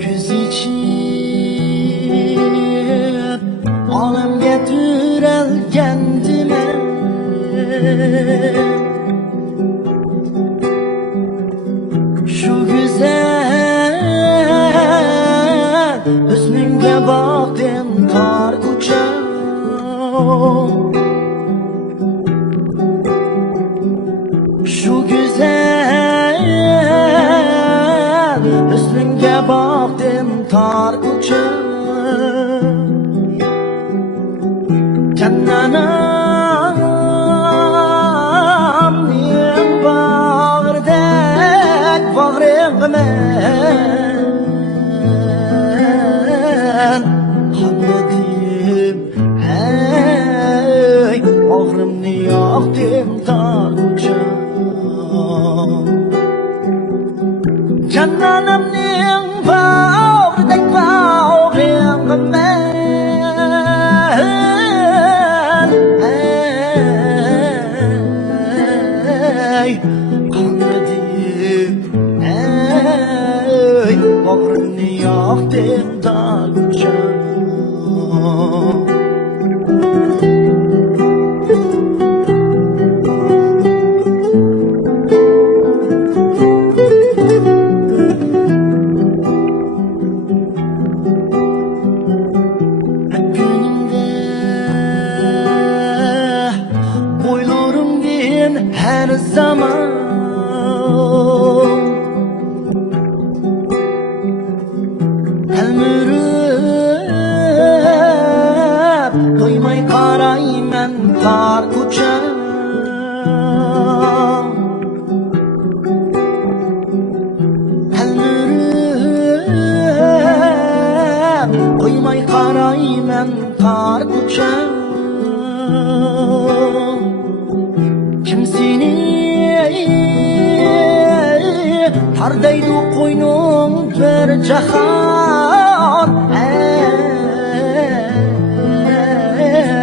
Küz içip alemge türelgendime şu güzel hüznünge baktım tar uçağım. Şu güzel hüznünge baktım tar uçağım. Cennanam nim bağırdek bağrım men Hamledim hey bağrımni yaktım tar uçağım. Cennanam nim bağırdek bağrım men Anladım ey bağrımni yaktım tar uçağım. Günümde boylarım din her zaman Elmürüp doymay qarayman tar uçağım. Elmürüp doymay qarayman tar uçağım. Kimsini tardaydı qoynum bir jahan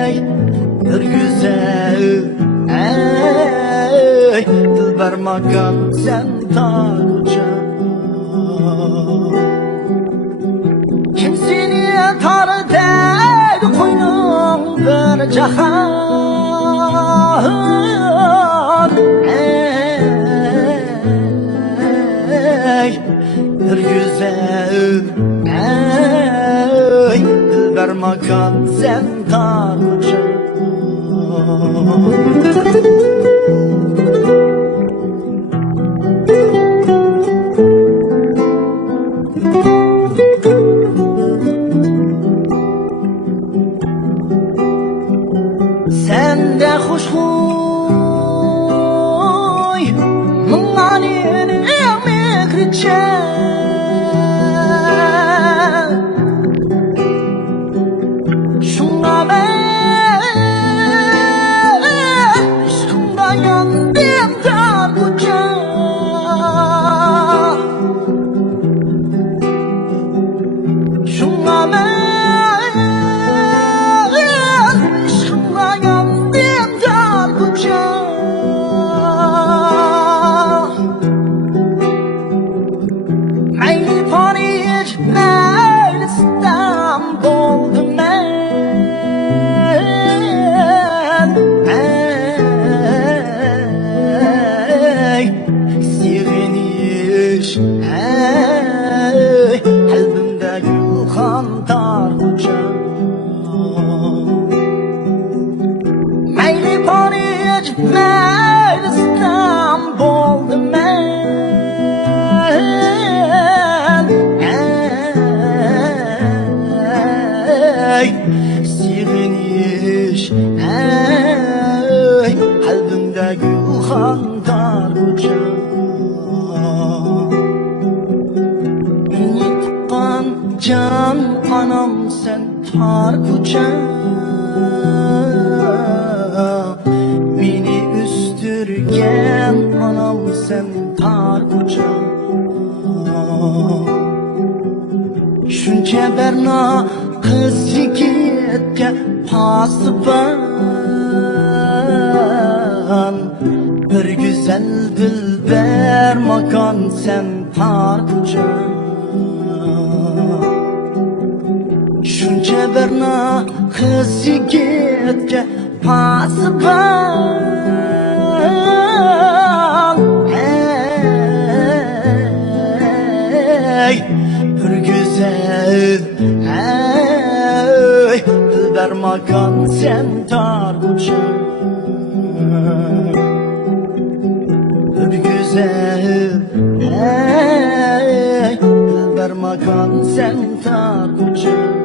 ey bir güzel ey dilber makan sen tar uçağım. Kimsini tardaydı qoynum bir jahan bir güzel ey dilber makan sen tar uçağım. Sen de hoş huy mınganin emekriçe şunga ben şunga yandım tar uçağım. Şunga ben şunga yandım tar uçağım. Melistan boldum men Siginiş kalbimde gülhandar uçar Beni tıkan can anam sen tar kucak Beni üstürgen anam sen tar kucak Şunca berna kız yigitke pasıpan Bir güzel dilber makan sen tar kucak Şunca berna kız yigitke pasıpan Bir güzel dilber makan sen tar kucak Bir güzel dilber makan sen tar kucak